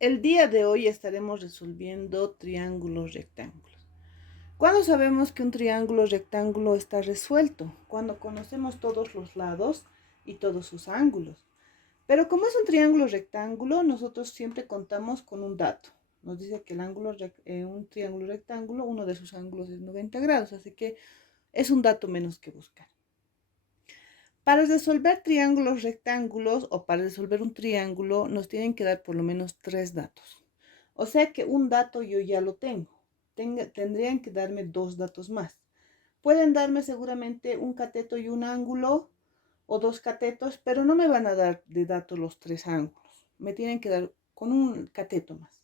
El día de hoy estaremos resolviendo triángulos rectángulos. ¿Cuándo sabemos que un triángulo rectángulo está resuelto? Cuando conocemos todos los lados y todos sus ángulos. Pero como es un triángulo rectángulo, nosotros siempre contamos con un dato. Nos dice que un triángulo rectángulo, uno de sus ángulos es 90 grados, así que es un dato menos que buscar. Para resolver triángulos rectángulos o para resolver un triángulo nos tienen que dar por lo menos 3 datos. O sea que un dato yo ya lo tengo. Tendrían que darme 2 datos más. Pueden darme seguramente un cateto y un ángulo o 2 catetos, pero no me van a dar de dato los 3 ángulos. Me tienen que dar con un cateto más.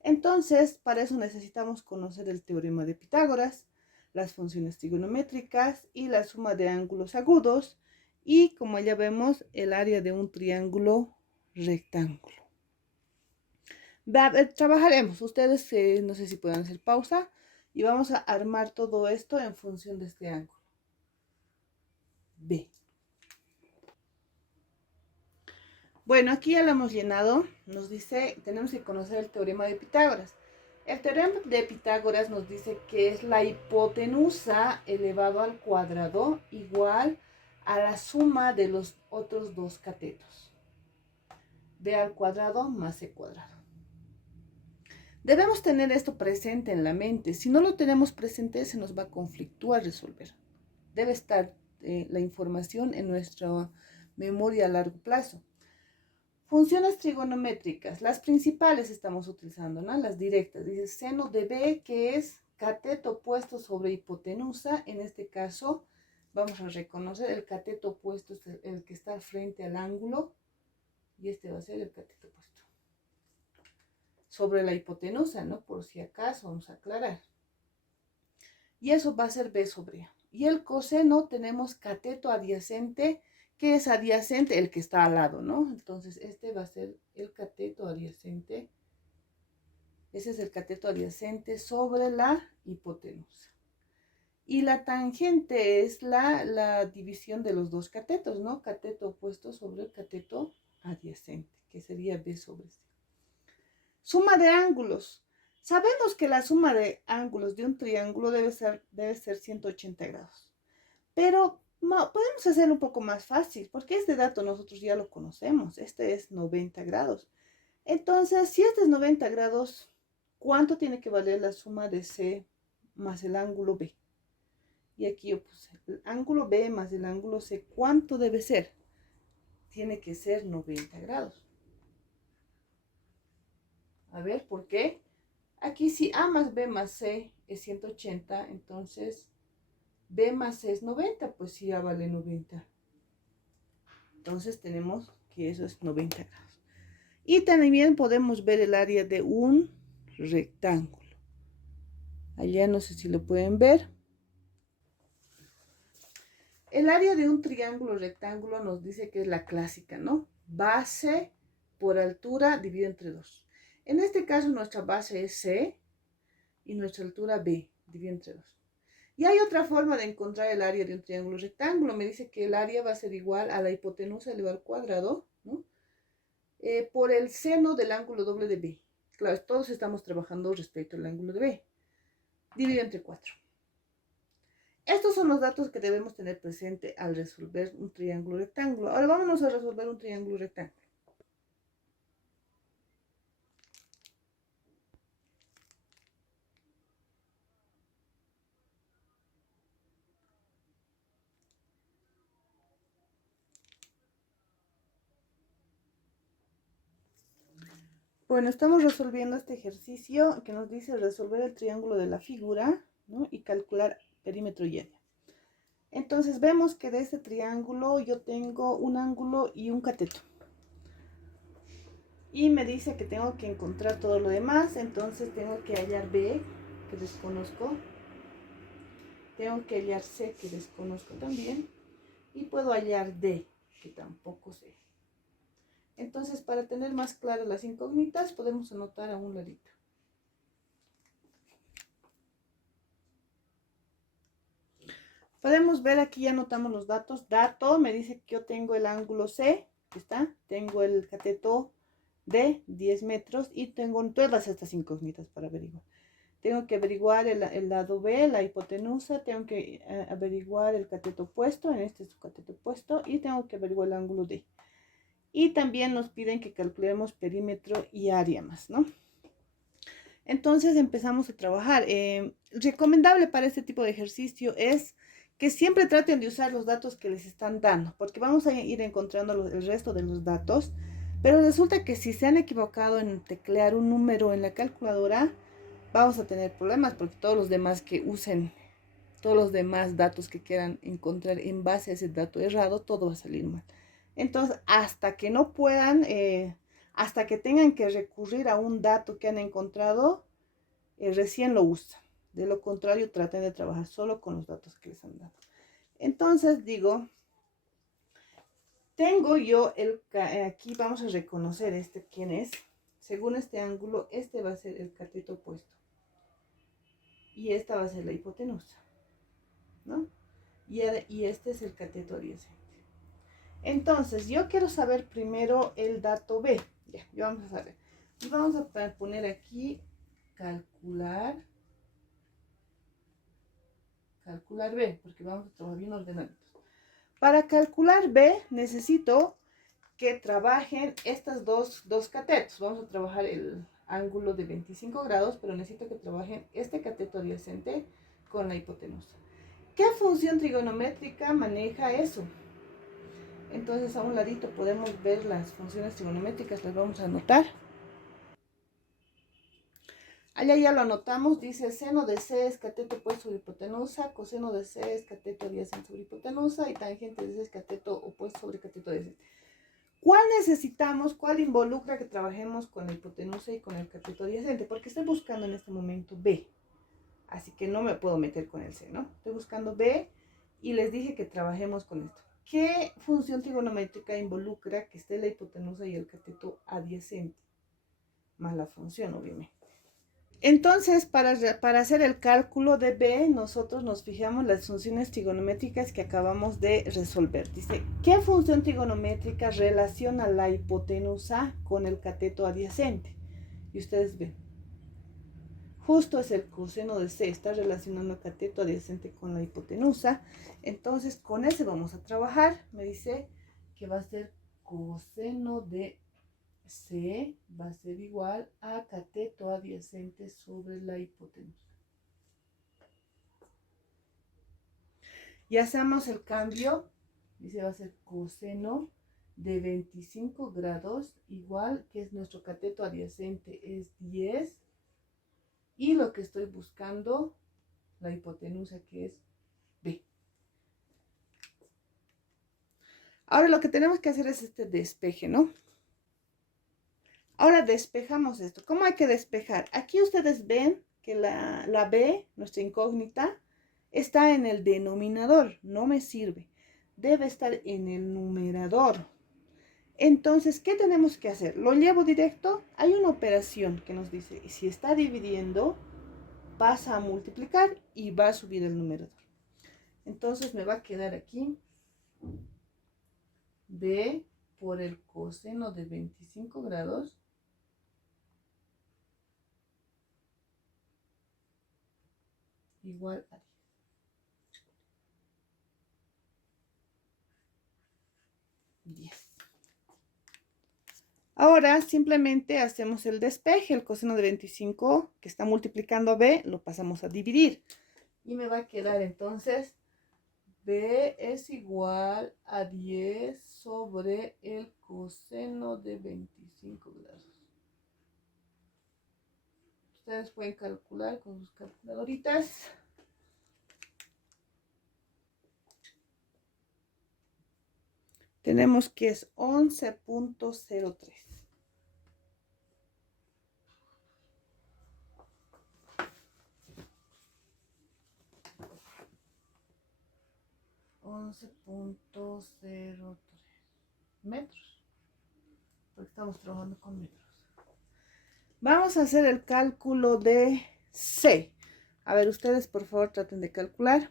Entonces, para eso necesitamos conocer el teorema de Pitágoras, las funciones trigonométricas y la suma de ángulos agudos y, como ya vemos, el área de un triángulo rectángulo. Trabajaremos. Ustedes no sé si pueden hacer pausa y vamos a armar todo esto en función de este ángulo. B. Bueno, aquí ya lo hemos llenado. Nos dice, tenemos que conocer el teorema de Pitágoras. El teorema de Pitágoras nos dice que es la hipotenusa elevado al cuadrado igual a la suma de los otros 2 catetos. B al cuadrado más C cuadrado. Debemos tener esto presente en la mente. Si no lo tenemos presente, se nos va a conflictuar resolver. Debe estar la información en nuestra memoria a largo plazo. Funciones trigonométricas, las principales estamos utilizando, ¿no? Las directas. Dice seno de B, que es cateto puesto sobre hipotenusa. En este caso, vamos a reconocer el cateto opuesto, el que está frente al ángulo, y este va a ser el cateto opuesto sobre la hipotenusa, ¿no? Por si acaso, vamos a aclarar. Y eso va a ser B sobre A. Y el coseno tenemos cateto adyacente, que es adyacente el que está al lado, ¿no? Entonces, este va a ser el cateto adyacente. Ese es el cateto adyacente sobre la hipotenusa. Y la tangente es la división de los 2 catetos, ¿no? Cateto opuesto sobre el cateto adyacente, que sería B sobre C. Suma de ángulos. Sabemos que la suma de ángulos de un triángulo debe ser 180 grados. Pero podemos hacerlo un poco más fácil, porque este dato nosotros ya lo conocemos. Este es 90 grados. Entonces, si este es 90 grados, ¿cuánto tiene que valer la suma de C más el ángulo B? Y aquí yo puse el ángulo B más el ángulo C. ¿Cuánto debe ser? Tiene que ser 90 grados. A ver, ¿por qué? Aquí si A más B más C es 180, entonces B más C es 90, pues sí, A vale 90. Entonces tenemos que eso es 90 grados. Y también podemos ver el área de un rectángulo. Allá no sé si lo pueden ver. El área de un triángulo rectángulo nos dice que es la clásica, ¿no? Base por altura dividido entre 2. En este caso nuestra base es C y nuestra altura B dividido entre 2. Y hay otra forma de encontrar el área de un triángulo rectángulo. Me dice que el área va a ser igual a la hipotenusa elevado al cuadrado, ¿no? Por el seno del ángulo doble de B. Claro, todos estamos trabajando respecto al ángulo de B. Dividido entre 4. Estos son los datos que debemos tener presente al resolver un triángulo rectángulo. Ahora vámonos a resolver un triángulo rectángulo. Bueno, estamos resolviendo este ejercicio que nos dice resolver el triángulo de la figura, ¿no? Y calcular perímetro y área. Entonces vemos que de este triángulo yo tengo un ángulo y un cateto. Y me dice que tengo que encontrar todo lo demás, entonces tengo que hallar B, que desconozco. Tengo que hallar C, que desconozco también. Y puedo hallar D, que tampoco sé. Entonces, para tener más claras las incógnitas, podemos anotar a un ladito. Podemos ver aquí, ya anotamos los datos. Dato me dice que yo tengo el ángulo C, que está. Tengo el cateto de 10 metros y tengo todas estas incógnitas para averiguar. Tengo que averiguar el lado B, la hipotenusa, tengo que averiguar el cateto opuesto, en este es su cateto opuesto, y tengo que averiguar el ángulo D. Y también nos piden que calculemos perímetro y área más, ¿no? Entonces empezamos a trabajar. Recomendable para este tipo de ejercicio es que siempre traten de usar los datos que les están dando, porque vamos a ir encontrando el resto de los datos, pero resulta que si se han equivocado en teclear un número en la calculadora, vamos a tener problemas porque todos los demás que usen, todos los demás datos que quieran encontrar en base a ese dato errado, todo va a salir mal. Entonces, hasta que no puedan, hasta que tengan que recurrir a un dato que han encontrado, recién lo usan. De lo contrario, traten de trabajar solo con los datos que les han dado. Entonces, digo, tengo yo aquí vamos a reconocer quién es. Según este ángulo, este va a ser el cateto opuesto. Y esta va a ser la hipotenusa, ¿no? Y este es el cateto adyacente. Entonces, yo quiero saber primero el dato B. Ya vamos a saber. Y vamos a poner aquí calcular B, porque vamos a trabajar bien ordenaditos. Para calcular B, necesito que trabajen estas dos catetos. Vamos a trabajar el ángulo de 25 grados, pero necesito que trabajen este cateto adyacente con la hipotenusa. ¿Qué función trigonométrica maneja eso? Entonces a un ladito podemos ver las funciones trigonométricas, las vamos a anotar. Allá ya lo anotamos, dice seno de C es cateto opuesto sobre hipotenusa, coseno de C es cateto adyacente sobre hipotenusa y tangente de C es cateto opuesto sobre cateto adyacente. ¿Cuál necesitamos? ¿Cuál involucra que trabajemos con la hipotenusa y con el cateto adyacente? Porque estoy buscando en este momento B, así que no me puedo meter con el C, ¿no? Estoy buscando B y les dije que trabajemos con esto. ¿Qué función trigonométrica involucra que esté la hipotenusa y el cateto adyacente? Más la función, obviamente. Entonces, para hacer el cálculo de B, nosotros nos fijamos las funciones trigonométricas que acabamos de resolver. Dice, ¿qué función trigonométrica relaciona la hipotenusa con el cateto adyacente? Y ustedes ven, justo es el coseno de C, está relacionando el cateto adyacente con la hipotenusa. Entonces, con ese vamos a trabajar. Me dice que va a ser coseno de C va a ser igual a cateto adyacente sobre la hipotenusa. Y hacemos el cambio, dice va a ser coseno de 25 grados, igual que es nuestro cateto adyacente es 10, y lo que estoy buscando, la hipotenusa que es B. Ahora lo que tenemos que hacer es este despeje, ¿no? Ahora despejamos esto. ¿Cómo hay que despejar? Aquí ustedes ven que la B, nuestra incógnita, está en el denominador. No me sirve. Debe estar en el numerador. Entonces, ¿qué tenemos que hacer? ¿Lo llevo directo? Hay una operación que nos dice, si está dividiendo, pasa a multiplicar y va a subir el numerador. Entonces me va a quedar aquí B por el coseno de 25 grados igual a 10. Ahora simplemente hacemos el despeje, el coseno de 25 que está multiplicando a B, lo pasamos a dividir. Y me va a quedar entonces B es igual a 10 sobre el coseno de 25 grados. Ustedes pueden calcular con sus calculadoritas. Tenemos que es 11.03. metros, porque estamos trabajando con metros. Vamos a hacer el cálculo de C. A ver, ustedes por favor traten de calcular.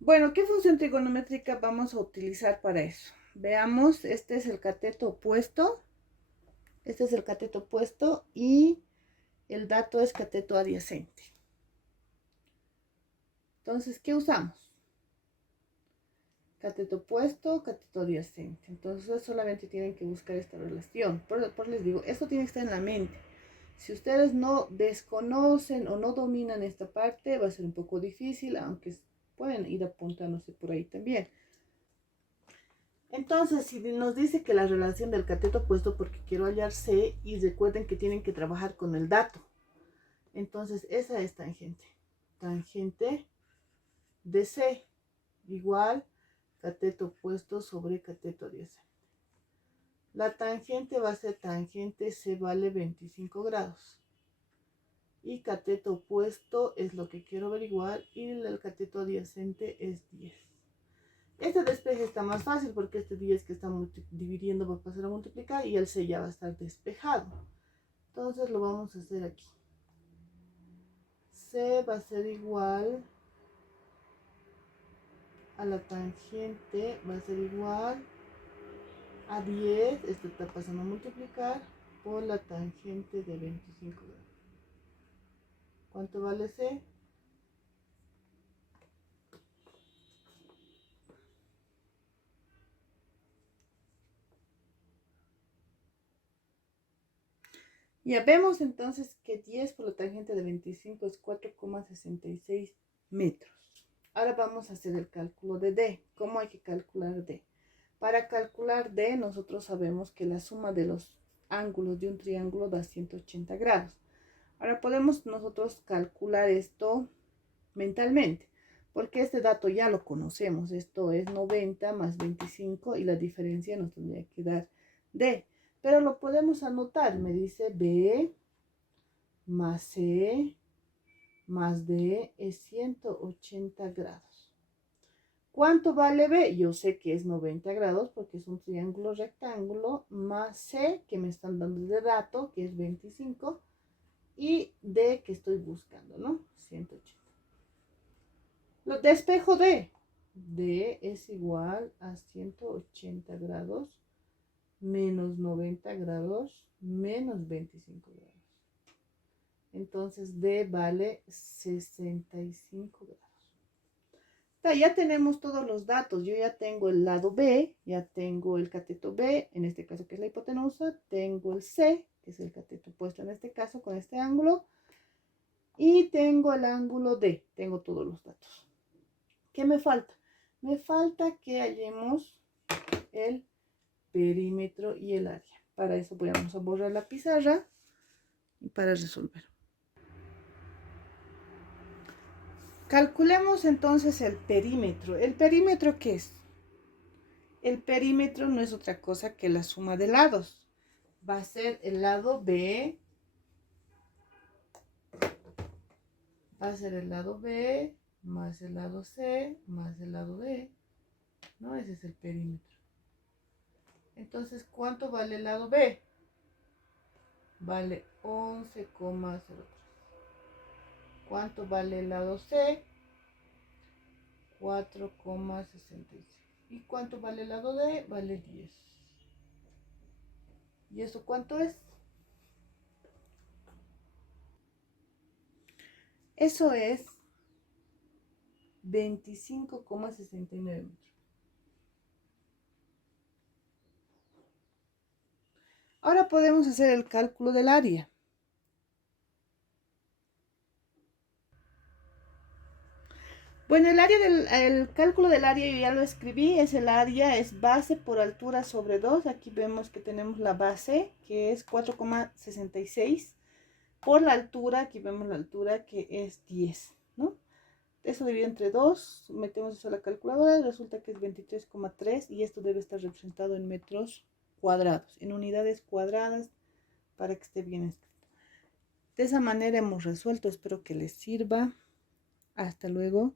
Bueno, ¿qué función trigonométrica vamos a utilizar para eso? veamos, este es el cateto opuesto. Este es el cateto opuesto y el dato es cateto adyacente. Entonces, ¿qué usamos? Cateto opuesto, cateto adyacente. Entonces, solamente tienen que buscar esta relación. Por les digo, esto tiene que estar en la mente. Si ustedes no desconocen o no dominan esta parte, va a ser un poco difícil, aunque pueden ir apuntándose por ahí también. Entonces, si nos dice que la relación del cateto opuesto, porque quiero hallar C, y recuerden que tienen que trabajar con el dato. Entonces, esa es tangente. Tangente de C igual cateto opuesto sobre cateto adyacente. La tangente va a ser tangente C vale 25 grados. Y cateto opuesto es lo que quiero averiguar y el cateto adyacente es 10. Este despeje está más fácil porque este 10 que está dividiendo va a pasar a multiplicar y el C ya va a estar despejado. Entonces lo vamos a hacer aquí. C va a ser igual a la tangente, va a ser igual a 10, esto está pasando a multiplicar por la tangente de 25 grados. ¿Cuánto vale C? Ya vemos entonces que 10 por la tangente de 25 es 4,66 metros. Ahora vamos a hacer el cálculo de D. ¿Cómo hay que calcular D? Para calcular D, nosotros sabemos que la suma de los ángulos de un triángulo da 180 grados. Ahora podemos nosotros calcular esto mentalmente, porque este dato ya lo conocemos. Esto es 90 más 25 y la diferencia nos tendría que dar D. Pero lo podemos anotar. Me dice B más C más D es 180 grados. ¿Cuánto vale B? Yo sé que es 90 grados porque es un triángulo rectángulo, más C, que me están dando de dato, que es 25, y D, que estoy buscando, ¿no? 180. Lo despejo D. D es igual a 180 grados menos 90 grados menos 25 grados. Entonces D vale 65 grados. Ya tenemos todos los datos. Yo ya tengo el lado B, ya tengo el cateto B, en este caso que es la hipotenusa, tengo el C, que es el cateto opuesto en este caso con este ángulo, y tengo el ángulo D, tengo todos los datos. ¿Qué me falta? Me falta que hallemos el perímetro y el área. Para eso vamos a borrar la pizarra y para resolver. Calculemos entonces el perímetro. ¿El perímetro qué es? El perímetro no es otra cosa que la suma de lados. Va a ser el lado B, va a ser el lado B más el lado C más el lado D, ¿no? Ese es el perímetro. Entonces, ¿cuánto vale el lado B? Vale 11,03. ¿Cuánto vale el lado C? 4,66. ¿Y cuánto vale el lado D? Vale 10. ¿Y eso cuánto es? Eso es 25,69 metros. Ahora podemos hacer el cálculo del área. Bueno, el cálculo del área yo ya lo escribí, es el área, es base por altura sobre 2. Aquí vemos que tenemos la base, que es 4,66. Por la altura, aquí vemos la altura, que es 10, ¿no? Eso dividido entre 2, metemos eso a la calculadora, resulta que es 23,3 y esto debe estar representado en metros cuadrados, en unidades cuadradas, para que esté bien escrito. De esa manera hemos resuelto, espero que les sirva. Hasta luego.